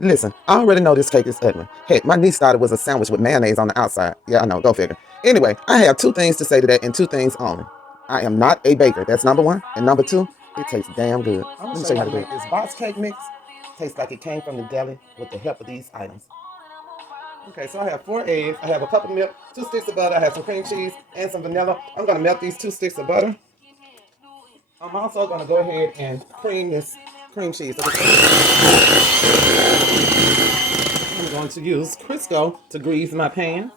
Listen, I already know this cake is ugly. Heck, my niece thought it was a sandwich with mayonnaise on the outside. Yeah, I know, go figure. Anyway, I have two things to say to that and two things only. I am not a baker, that's number one. And number two, it tastes damn good. Let me show you how to make this box cake mix. Tastes like it came from the deli with the help of these items. Okay, so I have 4 eggs, I have a cup of milk, 2 sticks of butter, I have some cream cheese and some vanilla. I'm gonna melt these 2 sticks of butter. I'm also gonna go ahead and cream this cream cheese. I'm going to use Crisco to grease my pan.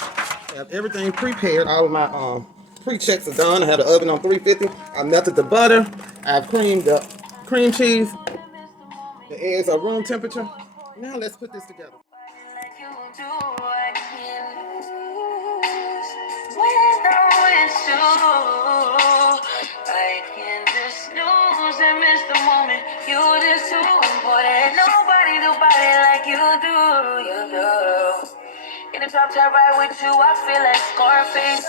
I have everything prepared. All of my pre-checks are done. I have the oven on 350. I melted the butter. I've creamed the cream cheese. The eggs are room temperature. Now let's put this together. I can just snooze and miss the moment. You just too important. Nobody do body like you do. You do. In the top top ride with you, I feel like Scarface.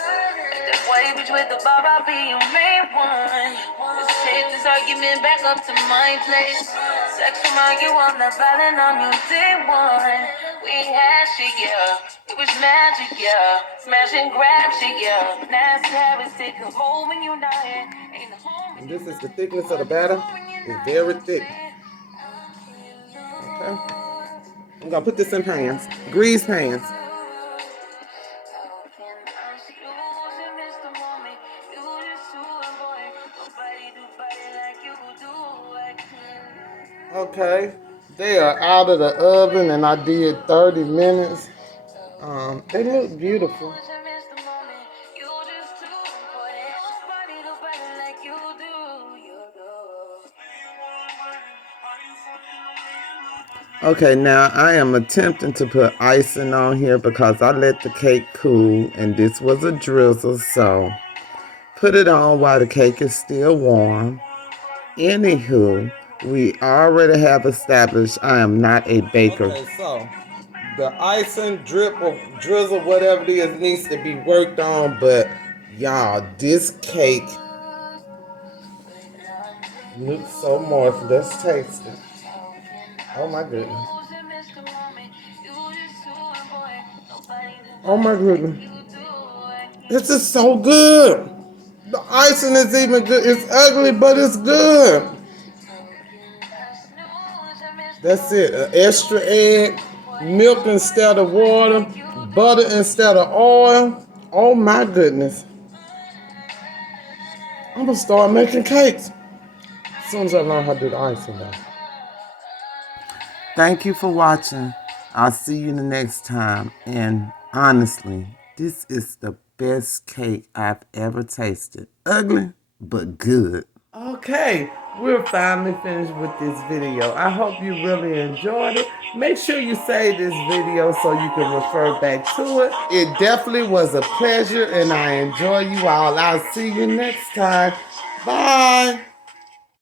Like that white bitch with the bob, I'll be your main one. Let's take this argument back up to my place. Sex from argue, I'm not violent on you day one. We had shit, yeah. It was magic, yeah. Smash and grab shit, yeah. Nasty habits take a hold when you're not here. Ain't the home. And this is the thickness of the batter. It's very thick. Okay. I'm gonna put this in pans, grease pans. Okay, they are out of the oven and I did 30 minutes. They look beautiful. Okay, now I am attempting to put icing on here because I let the cake cool and this was a drizzle, so put it on while the cake is still warm. Anywho, we already have established I am not a baker. Okay, so the icing, drip or drizzle, whatever it is, needs to be worked on, but y'all, this cake looks so moist. Let's taste it. Oh my goodness. Oh my goodness. This is so good. The icing is even good. It's ugly, but it's good. That's it. An extra egg, milk instead of water, butter instead of oil. Oh my goodness. I'm gonna start making cakes as soon as I learn how to do the icing now. Thank you for watching. I'll see you the next time. And honestly, this is the best cake I've ever tasted. Ugly, but good. Okay, we're finally finished with this video. I hope you really enjoyed it. Make sure you save this video so you can refer back to it. It definitely was a pleasure and I enjoy you all. I'll see you next time. Bye.